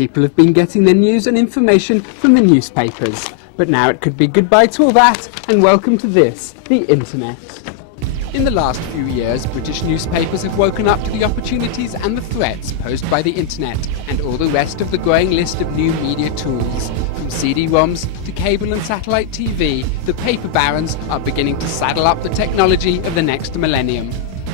People have been getting their news and information from the newspapers, but now it could be goodbye to all that and welcome to this, the internet. In the last few years, British newspapers have woken up to the opportunities and the threats posed by the internet and all the rest of the growing list of new media tools. From CD-ROMs to cable and satellite TV, the paper barons are beginning to saddle up the technology of the next millennium.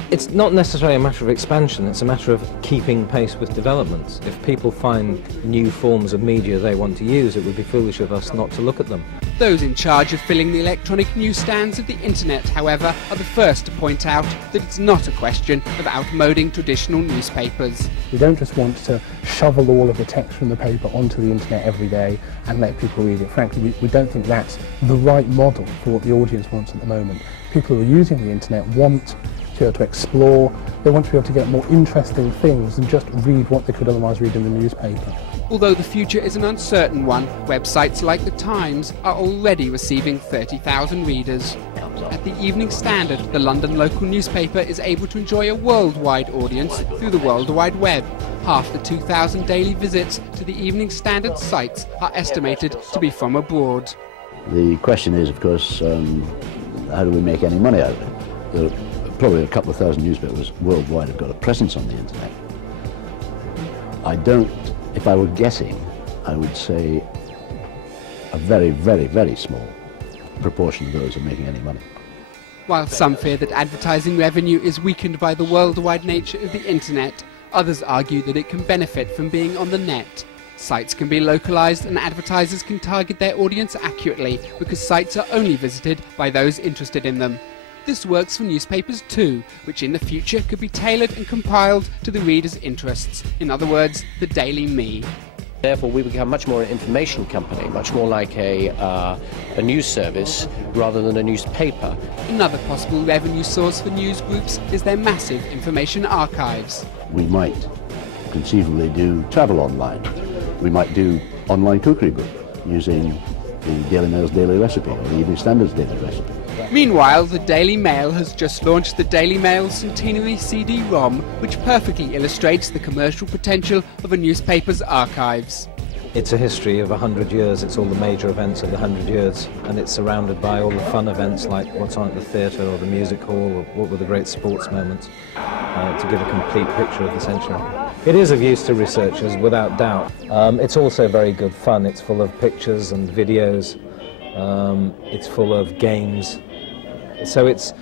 It's not necessarily a matter of expansion, it's a matter of keeping pace with developments. If people find new forms of media they want to use, it would be foolish of us not to look at them. Those in charge of filling the electronic newsstands of the internet, however, are the first to point out that it's not a question of outmoding traditional newspapers. We don't just want to shovel all of the text from the paper onto the internet every day and let people read it. Frankly, we don't think that's the right model for what the audience wants at the moment. People who are using the internet want to be able to explore, they want to be able to get more interesting things than just read what they could otherwise read in the newspaper. Although the future is an uncertain one, websites like The Times are already receiving 30,000 readers. At the Evening Standard, the London local newspaper is able to enjoy a worldwide audience through the World Wide Web. Half the 2,000 daily visits to the Evening Standard sites are estimated to be from abroad. The question is, of course, how do we make any money out of it? There are probably a couple of thousand newspapers worldwide have got a presence on the internet. If I were guessing, I would say a very, very, very small proportion of those are making any money. While some fear that advertising revenue is weakened by the worldwide nature of the internet, others argue that it can benefit from being on the net. Sites can be localized and advertisers can target their audience accurately because sites are only visited by those interested in them. This works for newspapers too, which in the future could be tailored and compiled to the reader's interests. In other words, the Daily Me. Therefore, we become much more an information company, much more like a news service rather than a newspaper. Another possible revenue source for news groups is their massive information archives. We might conceivably do travel online. We might do online cookery book using the Daily Mail's daily recipe or the Evening Standard's daily recipe. Meanwhile, the Daily Mail has just launched the Daily Mail Centenary CD-ROM, which perfectly illustrates the commercial potential of a newspaper's archives. It's a history of 100 years, it's all the major events of the 100 years, and it's surrounded by all the fun events like what's on at the theatre or the music hall or what were the great sports moments, to give a complete picture of the century. It is of use to researchers, without doubt. It's also very good fun. It's full of pictures and videos, it's full of games. So it's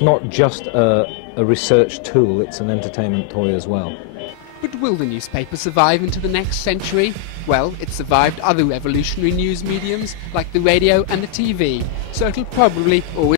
not just a research tool, it's an entertainment toy as well. But will the newspaper survive into the next century? Well, it survived other revolutionary news mediums like the radio and the TV, so it'll probably always